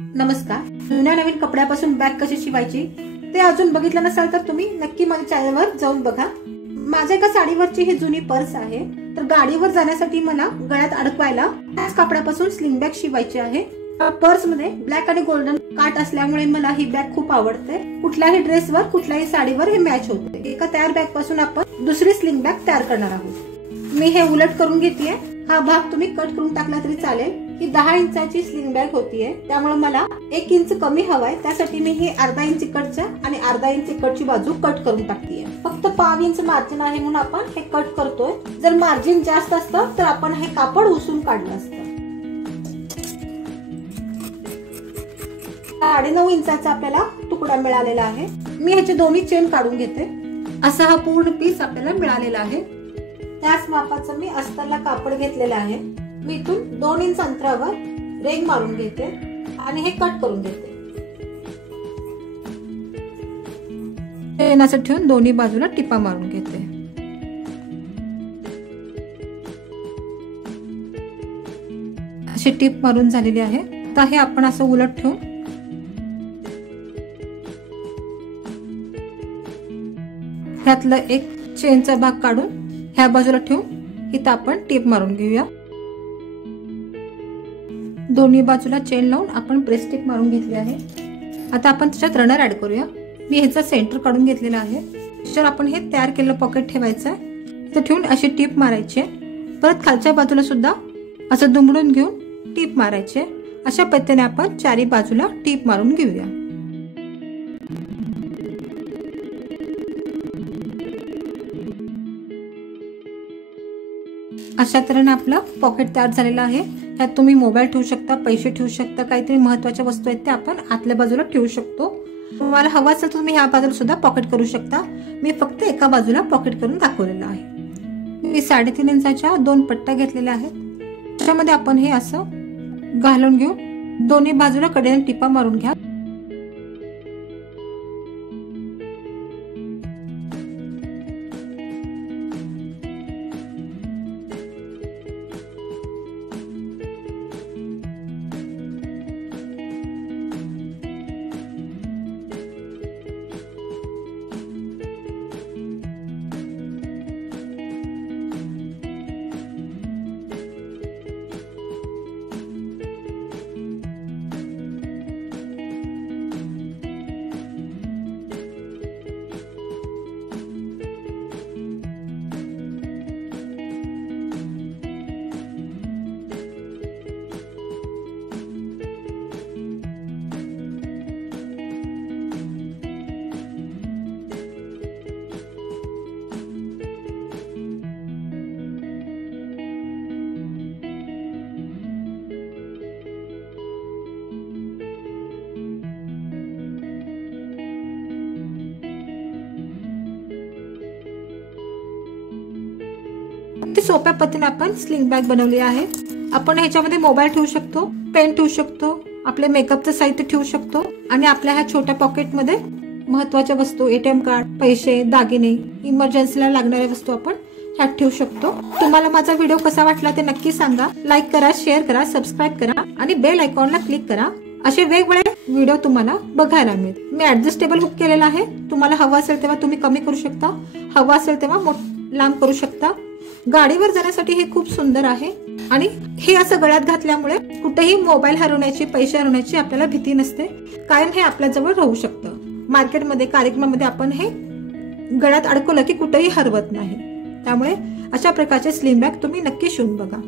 नमस्कार. जुन्या नवीन कपड्यापासून बॅग कशी शिवायची ते अजून बघितलं नसाल तर तुम्ही नक्की माझ्या चॅनलवर जाऊन बघा. माझ्या एका साडीवरची ही जुनी पर्स आहे. तर गाडीवर जाण्यासाठी मला गळ्यात अडकवायला त्याच कपड्यापासून स्लिंग बॅग शिवायची आहे. पर्स मध्ये ब्लॅक आणि गोल्डन काट असल्यामुळे मला ही बॅग खूप आवडते. कुठल्याही ड्रेसवर कुठल्याही साडीवर हे मॅच होते. एका तयार बॅग पासून आपण दुसरी स्लिंग बॅग तयार करणार आहोत. मी हे उलट करून घेतेय. हा भाग तुम्ही कट करून टाकला तरी चालेल. ही 10 इंचाची स्लिंग बॅग होतीये, त्यामुळे मला 1 इंच कमी हवाय. त्यासाठी मी ही अर्धा इंच इकडच्या आणि अर्धा इंच इकडची बाजू कट करून टाकतीये. फक्त 5 इंच मार्जिन आहे म्हणून आपण हे कट करतोय. जर मार्जिन जास्त असतं तर आपण हे कापड उसून काढलं असतं. 9.5 इंचाचा आपल्याला तुकडा मिळालेला आहे. मी ह्याचे दोन्ही चेन काढून घेते. असा हा पूर्ण पीस आपल्याला मिळालेला आहे. त्याच मापाचं मी अस्तरला कापड घेतलेलं आहे. मी इथून 2 इंच अंतरावर रेघ मारून घेते आणि हे कट करून घेते. चेन असं ठेवून दोन्ही बाजूला टिपा मारून घेते. अशी टिप मारून झालेली आहे. आता हे आपण असं उलट ठेवून ह्यातलं एक चेनचा भाग काढून ह्या बाजूला ठेवून इथं आपण टिप मारून घेऊया. दोन्ही बाजूला चेन लावून आपण प्रेस टिप मारून घेतली आहे. आता आपण त्याच्यात रनर ऍड करूया. मी ह्याचा सेंटर काढून घेतलेला आहे. त्याच्यावर आपण हे तयार केलेलं पॉकेट ठेवायचं आहे. इथं ठेवून अशी टिप मारायची. परत खालच्या बाजूला सुद्धा असं दुमडून घेऊन टिप मारायचे. अशा पद्धतीने आपण चारी बाजूला टिप मारून घेऊया. अशा तऱ्हेने आपलं पॉकेट तयार झालेलं आहे. ह्यात तुम्ही मोबाईल ठेवू शकता, पैसे ठेवू शकता, काहीतरी महत्वाच्या वस्तू आहेत त्या आपण आतल्या बाजूला ठेवू शकतो. तुम्हाला हवं असेल तर तुम्ही ह्या बाजूला सुद्धा पॉकेट करू शकता. मी फक्त एका बाजूला पॉकेट करून दाखवलेलं आहे. मी 3.5 इंचाच्या 2 पट्ट्या घेतलेल्या आहेत. त्याच्यामध्ये आपण हे असं घालून घेऊन दोन्ही बाजूला कडेने टिपा मारून घ्या. ती सोप्या पद्धतीने आपण स्लिंग बॅग बनवली आहे. आपण ह्याच्यामध्ये मोबाईल ठेवू शकतो, पेन ठेवू शकतो, आपले मेकअपचं साहित्य ठेवू शकतो आणि आपल्या ह्या छोट्या पॉकेटमध्ये महत्वाच्या वस्तू, ATM कार्ड, पैसे, दागिने, इमर्जन्सीला लागणाऱ्या वस्तू आपण ह्यात ठेवू शकतो. तुम्हाला माझा व्हिडिओ कसा वाटला ते नक्की सांगा. लाईक करा, शेअर करा, सबस्क्राईब करा आणि बेल आयकॉनला क्लिक करा. असे वेगवेगळे व्हिडिओ तुम्हाला बघायला मिळेल. मी ऍडजस्टेबल हुक केलेला आहे. तुम्हाला हवं असेल तेव्हा तुम्ही कमी करू शकता, हवं असेल तेव्हा लांब करू शकता. गाडीवर जाण्यासाठी हे खूप सुंदर आहे आणि हे असं गळ्यात घातल्यामुळे कुठेही मोबाईल हरवण्याची, पैसे हरवण्याची आपल्याला भीती नसते. कायम हे आपल्या जवळ राहू शकतं. मार्केटमध्ये, कार्यक्रमामध्ये आपण हे गळ्यात अडकवलं की कुठेही हरवत नाही. त्यामुळे अशा प्रकारचे स्लिंग बॅग तुम्ही नक्की शिवून बघा.